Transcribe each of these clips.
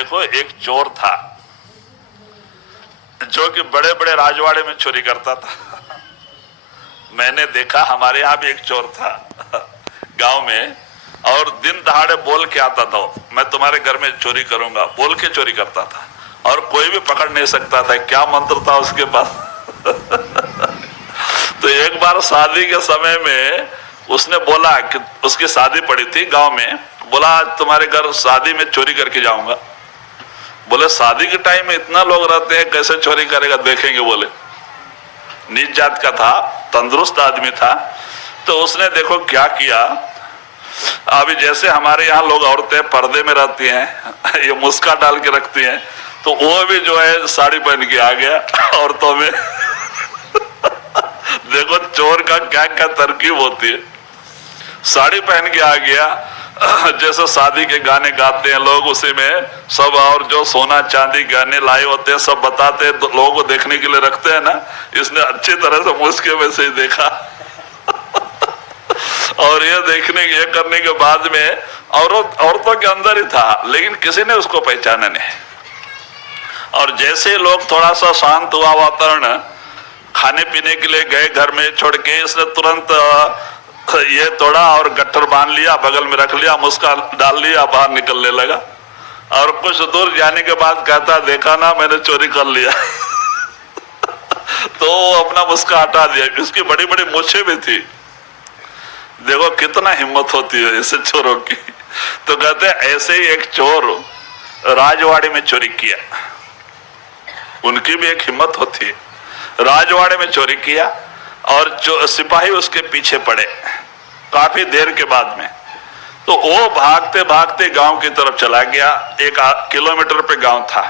देखो, एक चोर था जो कि बड़े बड़े राजवाड़े में चोरी करता था। मैंने देखा, हमारे यहाँ भी एक चोर था गांव में, और दिन दहाड़े बोल के आता था, मैं तुम्हारे घर में चोरी करूंगा, बोल के चोरी करता था, और कोई भी पकड़ नहीं सकता था। क्या मंत्र था उसके पास। तो एक बार शादी के समय में उसने बोला कि उसकी शादी पड़ी थी गांव में, बोला तुम्हारे घर शादी में चोरी करके जाऊंगा। बोले शादी के टाइम में इतना लोग रहते हैं, कैसे चोरी करेगा, देखेंगे। बोले नीच जात का था, तंदुरुस्त आदमी था। तो उसने देखो क्या किया, अभी जैसे हमारे यहाँ लोग औरतें पर्दे में रहती हैं, ये मुस्का डाल के रखती हैं, तो वो भी जो है साड़ी पहन के आ गया औरतों में। देखो चोर का क्या क्या तरकीब होती है। साड़ी पहन के आ गया, जैसे शादी के गाने गाते हैं लोग, उसी में सब, और जो सोना चांदी गहने लाए होते हैं सब बताते हैं, लोगों को देखने के लिए रखते हैं ना। इसने अच्छी तरह से मुस्के में से ही देखा। और ये देखने ये करने के बाद में औरतों के अंदर ही था, लेकिन किसी ने उसको पहचाना नहीं। और जैसे लोग थोड़ा सा शांत हुआ वातावरण, खाने पीने के लिए गए घर में छोड़ के, इसने तुरंत ये तोड़ा और गट्ठर बांध लिया, बगल में रख लिया, मुस्का डाल लिया, बाहर निकलने लगा। और कुछ दूर जाने के बाद कहता, देखा ना मैंने चोरी कर लिया। तो अपना मुस्का हटा दिया। इसकी बड़ी बड़ी मूछें भी थी। देखो कितना हिम्मत होती है ऐसे चोरों की। तो कहते ऐसे ही एक चोर राजवाड़े में चोरी किया, उनकी भी एक हिम्मत होती है। राजवाड़े में चोरी किया और सिपाही उसके पीछे पड़े काफी देर के बाद में। तो वो भागते भागते गांव की तरफ चला गया। 1 किलोमीटर पे गांव था।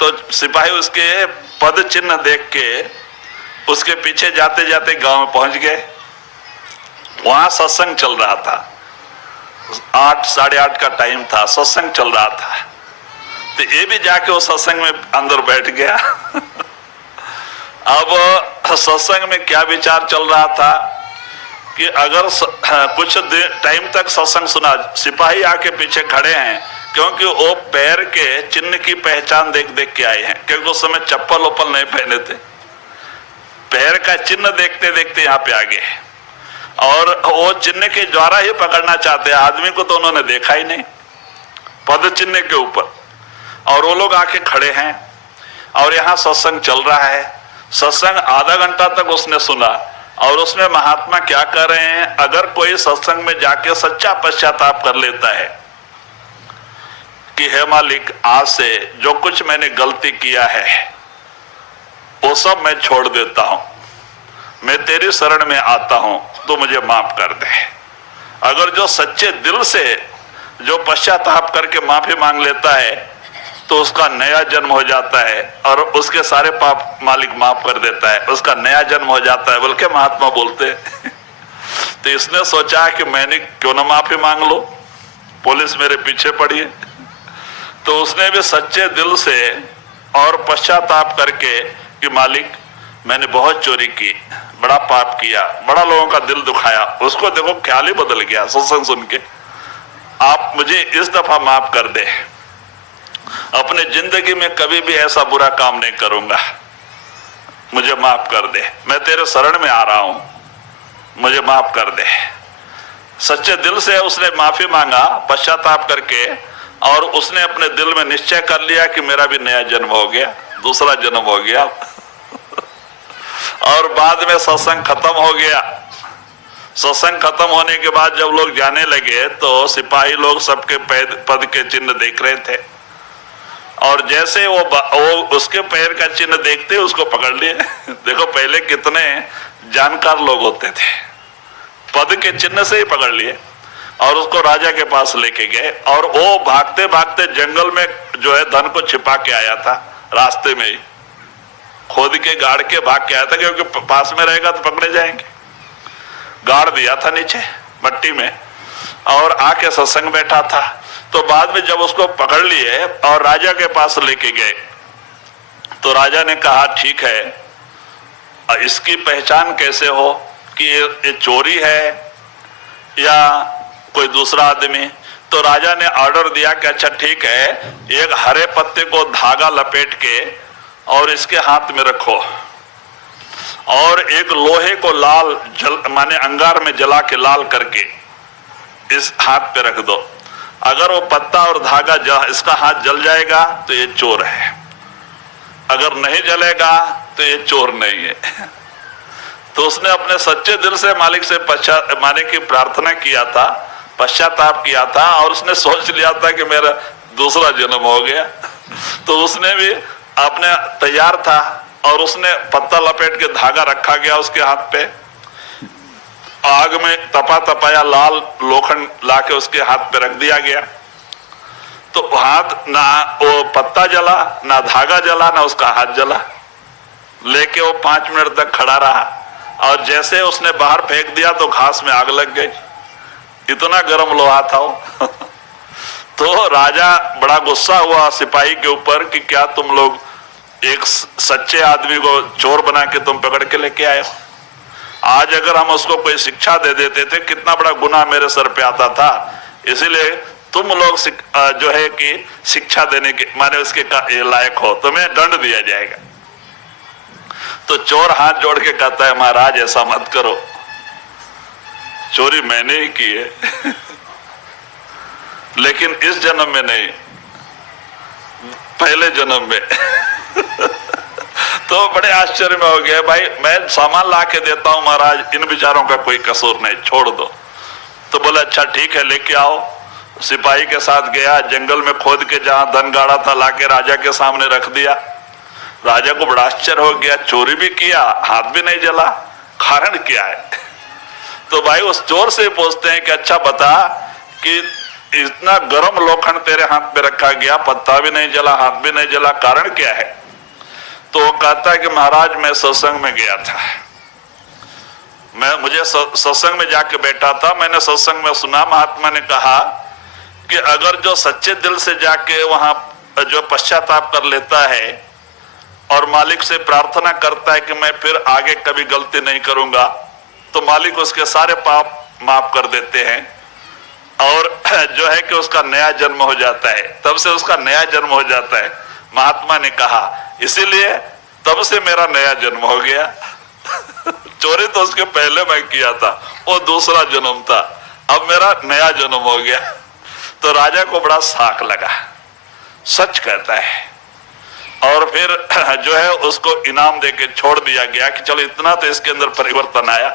तो सिपाही उसके पद चिन्ह देख के उसके पीछे जाते जाते गांव में पहुंच गए। वहां सत्संग चल रहा था, 8 साढ़े 8 का टाइम था, सत्संग चल रहा था। तो ये भी जाके वो सत्संग में अंदर बैठ गया। अब सत्संग में क्या विचार चल रहा था कि अगर कुछ टाइम तक सत्संग सुना, सिपाही आके पीछे खड़े हैं, क्योंकि वो पैर के चिन्ह की पहचान देख देख के आए हैं, क्योंकि उस समय चप्पल उप्पल नहीं पहने थे। पैर का चिन्ह देखते देखते यहाँ पे आ गए, और वो चिन्ह के द्वारा ही पकड़ना चाहते हैं। आदमी को तो उन्होंने देखा ही नहीं, पद चिन्ह के ऊपर। और वो लोग आके खड़े हैं, और यहाँ सत्संग चल रहा है। सत्संग आधा घंटा तक उसने सुना, और उसमें महात्मा क्या कर रहे हैं, अगर कोई सत्संग में जाके सच्चा पश्चाताप कर लेता है कि हे मालिक, आज से जो कुछ मैंने गलती किया है वो सब मैं छोड़ देता हूं, मैं तेरी शरण में आता हूं, तो मुझे माफ कर दे। अगर जो सच्चे दिल से जो पश्चाताप करके माफी मांग लेता है, तो उसका नया जन्म हो जाता है, और उसके सारे पाप मालिक माफ कर देता है, उसका नया जन्म हो जाता है, बोल के महात्मा बोलते हैं। तो इसने सोचा कि मैंने क्यों ना माफी मांग लो, पुलिस मेरे पीछे पड़ी है। तो उसने भी सच्चे दिल से और पश्चाताप करके कि मालिक, मैंने बहुत चोरी की, बड़ा पाप किया, बड़ा लोगों का दिल दुखाया। उसको देखो ख्याल ही बदल गया सत्संग सुन के, आप मुझे इस दफा माफ कर दे, अपने जिंदगी में कभी भी ऐसा बुरा काम नहीं करूंगा, मुझे माफ कर दे, मैं तेरे शरण में आ रहा हूं, मुझे माफ कर दे। सच्चे दिल से उसने माफी मांगा पश्चाताप करके, और उसने अपने दिल में निश्चय कर लिया कि मेरा भी नया जन्म हो गया, दूसरा जन्म हो गया। और बाद में सत्संग खत्म हो गया। सत्संग खत्म होने के बाद जब लोग जाने लगे, तो सिपाही लोग सबके पद के चिन्ह देख रहे थे, और जैसे वो उसके पैर का चिन्ह देखते उसको पकड़ लिए। देखो पहले कितने जानकार लोग होते थे, पद के चिन्ह से ही पकड़ लिए, और उसको राजा के पास लेके गए। और वो भागते भागते जंगल में जो है धन को छिपा के आया था, रास्ते में ही खोद के गाड़ के भाग के आया था, क्योंकि पास में रहेगा तो पकड़े जाएंगे। गाड़ दिया था नीचे मट्टी में, और आके सत्संग बैठा था। तो बाद में जब उसको पकड़ लिए और राजा के पास लेके गए, तो राजा ने कहा ठीक है, इसकी पहचान कैसे हो कि ये चोरी है या कोई दूसरा आदमी। तो राजा ने ऑर्डर दिया कि अच्छा ठीक है, एक हरे पत्ते को धागा लपेट के और इसके हाथ में रखो, और एक लोहे को लाल माने अंगार में जला के लाल करके इस हाथ पे रख दो। अगर वो पत्ता और धागा इसका हाथ जल जाएगा तो ये चोर है, अगर नहीं जलेगा तो ये चोर नहीं है। तो उसने अपने सच्चे दिल से मालिक से माने की प्रार्थना किया था, पश्चाताप किया था, और उसने सोच लिया था कि मेरा दूसरा जन्म हो गया। तो उसने भी अपने तैयार था और उसने पत्ता लपेट के धागा रखा गया उसके हाथ पे, आग में तपा तपाया लाल लोखंड लाके उसके हाथ पे रख दिया गया। तो हाथ ना वो पत्ता जला, ना धागा जला, ना उसका हाथ जला। लेके वो 5 मिनट तक खड़ा रहा, और जैसे उसने बाहर फेंक दिया तो घास में आग लग गई, इतना गर्म लोहा था वो। तो राजा बड़ा गुस्सा हुआ सिपाही के ऊपर कि क्या तुम लोग एक सच्चे आदमी को चोर बना के तुम पकड़ के लेके आए हो। आज अगर हम उसको कोई शिक्षा दे देते थे कितना बड़ा गुनाह मेरे सर पे आता था, इसीलिए तुम लोग जो है कि शिक्षा देने के माने उसके लायक हो, तुम्हें दंड दिया जाएगा। तो चोर हाथ जोड़ के कहता है महाराज ऐसा मत करो, चोरी मैंने ही की है लेकिन इस जन्म में नहीं, पहले जन्म में। तो बड़े आश्चर्य में हो गया, भाई मैं सामान ला के देता हूं महाराज, इन बेचारों का कोई कसूर नहीं, छोड़ दो। तो बोले अच्छा ठीक है लेके आओ। सिपाही के साथ गया, जंगल में खोद के जहां धन गाड़ा था लाके राजा के सामने रख दिया। राजा को बड़ा आश्चर्य हो गया, चोरी भी किया, हाथ भी नहीं जला, कारण क्या है? तो भाई उस चोर से पूछते हैं कि अच्छा बता कि इतना गर्म लोखंड तेरे हाथ पे रखा गया, पत्ता भी नहीं जला, हाथ भी नहीं जला, कारण क्या है? तो वो कहता है कि महाराज मैं सत्संग में गया था, मुझे सत्संग में जाके बैठा था, मैंने सत्संग में सुना महात्मा ने कहा कि अगर जो सच्चे दिल से जाके वहां जो पश्चाताप कर लेता है और मालिक से प्रार्थना करता है कि मैं फिर आगे कभी गलती नहीं करूंगा, तो मालिक उसके सारे पाप माफ कर देते हैं और जो है कि उसका नया जन्म हो जाता है, तब से उसका नया जन्म हो जाता है। महात्मा ने कहा इसीलिए तब से मेरा नया जन्म हो गया। चोरी तो उसके पहले मैं किया था, वो दूसरा जन्म था, अब मेरा नया जन्म हो गया। तो राजा को बड़ा साख लगा, सच कहता है, और फिर जो है उसको इनाम देके छोड़ दिया गया कि चलो इतना तो इसके अंदर परिवर्तन आया।